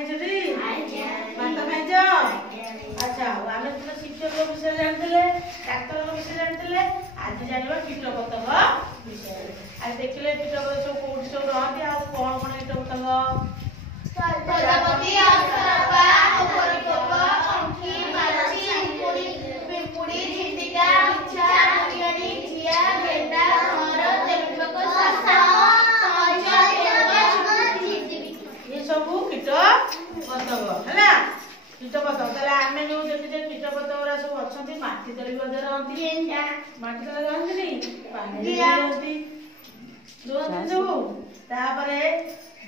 ଖାଇଛଟି ଭାତ ଖାଇଛ। ଆଚ୍ଛା ଆମେ ତ ଶିକ୍ଷକ ବିଷୟରେ ଜାଣିଥିଲେ, ଡାକ୍ତରଙ୍କ ବିଷୟରେ ଜାଣିଥିଲେ, ଆଜି ଜାଣିବା କୀଟପତଙ୍ଗ ବିଷୟରେ। ଆଜି ଦେଖିଲେ କୀଟପତଙ୍ଗ ସବୁ କୋଉଠି ସବୁ ରହନ୍ତି ଆଉ କଣ କଣ କୀଟପତଙ୍ଗ? ପ୍ରଜାପତି, ଅସରପା, ପୋକ, ପକ୍ଷୀ, ମାଛି, ପିମ୍ପୁଡ଼ି, ଝିଣ୍ଟିକା, ବିଛା, ବୁନିଆଣୀ, ଜିଆ, ଗେଣ୍ଡା, ଭଁଅର, ତେଲୁପୋକ, ସାପ, ये सब कीटपतंग है। कीटपतंग ताले आमे जो देखिजे कीटपतंग सब अच्छी माटी तले भी रहती, माटी तले रहती नहीं पानी रहती सब। तापरे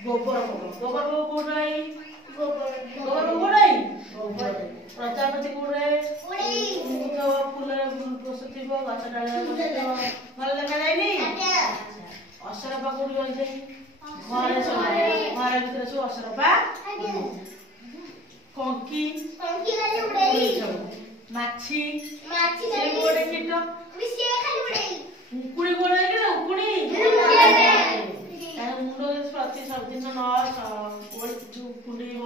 गोबर पोक, गोबर पोक कोड रही, गोबर पोक रही, गोबर प्रजापति कोड रहे फूल बसुथिब गछ डाले भल देखा जाए नहीं। असरपा कोड रही घरे सब घर भीतर सब असरपा, कंकी माछी गोटे कीट, उकुड़ी गोड़ उकुड़ी मुंड प्रति सबदिन न कुंडेब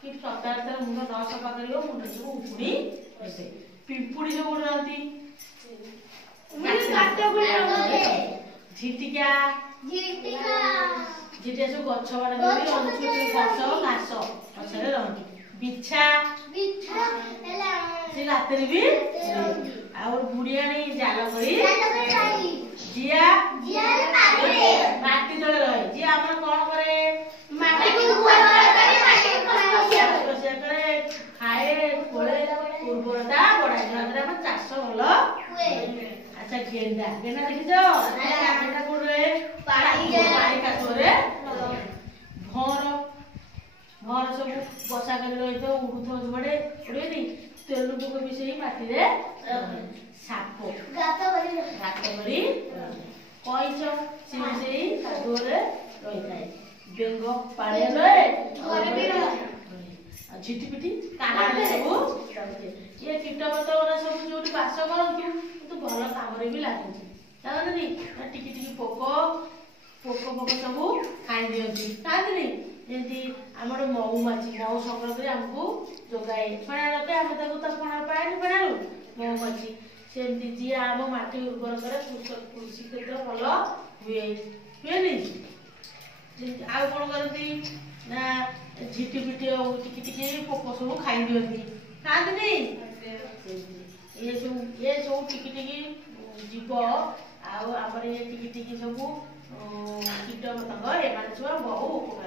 कि सप्ताह मुंड न सफा कर मुंड सब उकुड़ी बसे। पिंपुड़ी सब गोटे रहती, झिटिका झिटिया सब गछ बाड़ गछ घास गछरे रहती। बिछा से रात भी बुढ़ियाणी जाल करी, जिया माटी तले रहे, जी आम कौन करे खाए खोले उर्वरता बढ़ाए जहाँ चाष भल। अच्छा गेंडा गेंडा देखी गेंडा कोड रहे पानी काठरे। भौर भौर सब बसा कर रही उड़ुथ बड़े उड़ेनी तेलुपोक भी से माटी रे। साप गात करी कईच सी से कादुरे रही थाए। बेंग पानी रहे झिटिपिटी सब ये कीटपतंग सब जो बास करती तो भल काम भी लगुच लगनी टिकी टिकी पोक पोक पोक सब खाई दिखती खाती जमी आम मऊमाछी मऊ संग्रह कर आमको जोगाए फेणा रखे आम फेणा पाए फेणु मऊमाछी सेमती जी आम माटी उर्वर करे कृषि क्षेत्र भल हुए हुए। आउ कौन करती ना झिटिपिटी टिकी टिकी पोक सब खाई दिखती खाती ये सब टिकी टिकी जीव आम ये टिकी टिकी सब कीटपतंग एम सब बहु उपकार।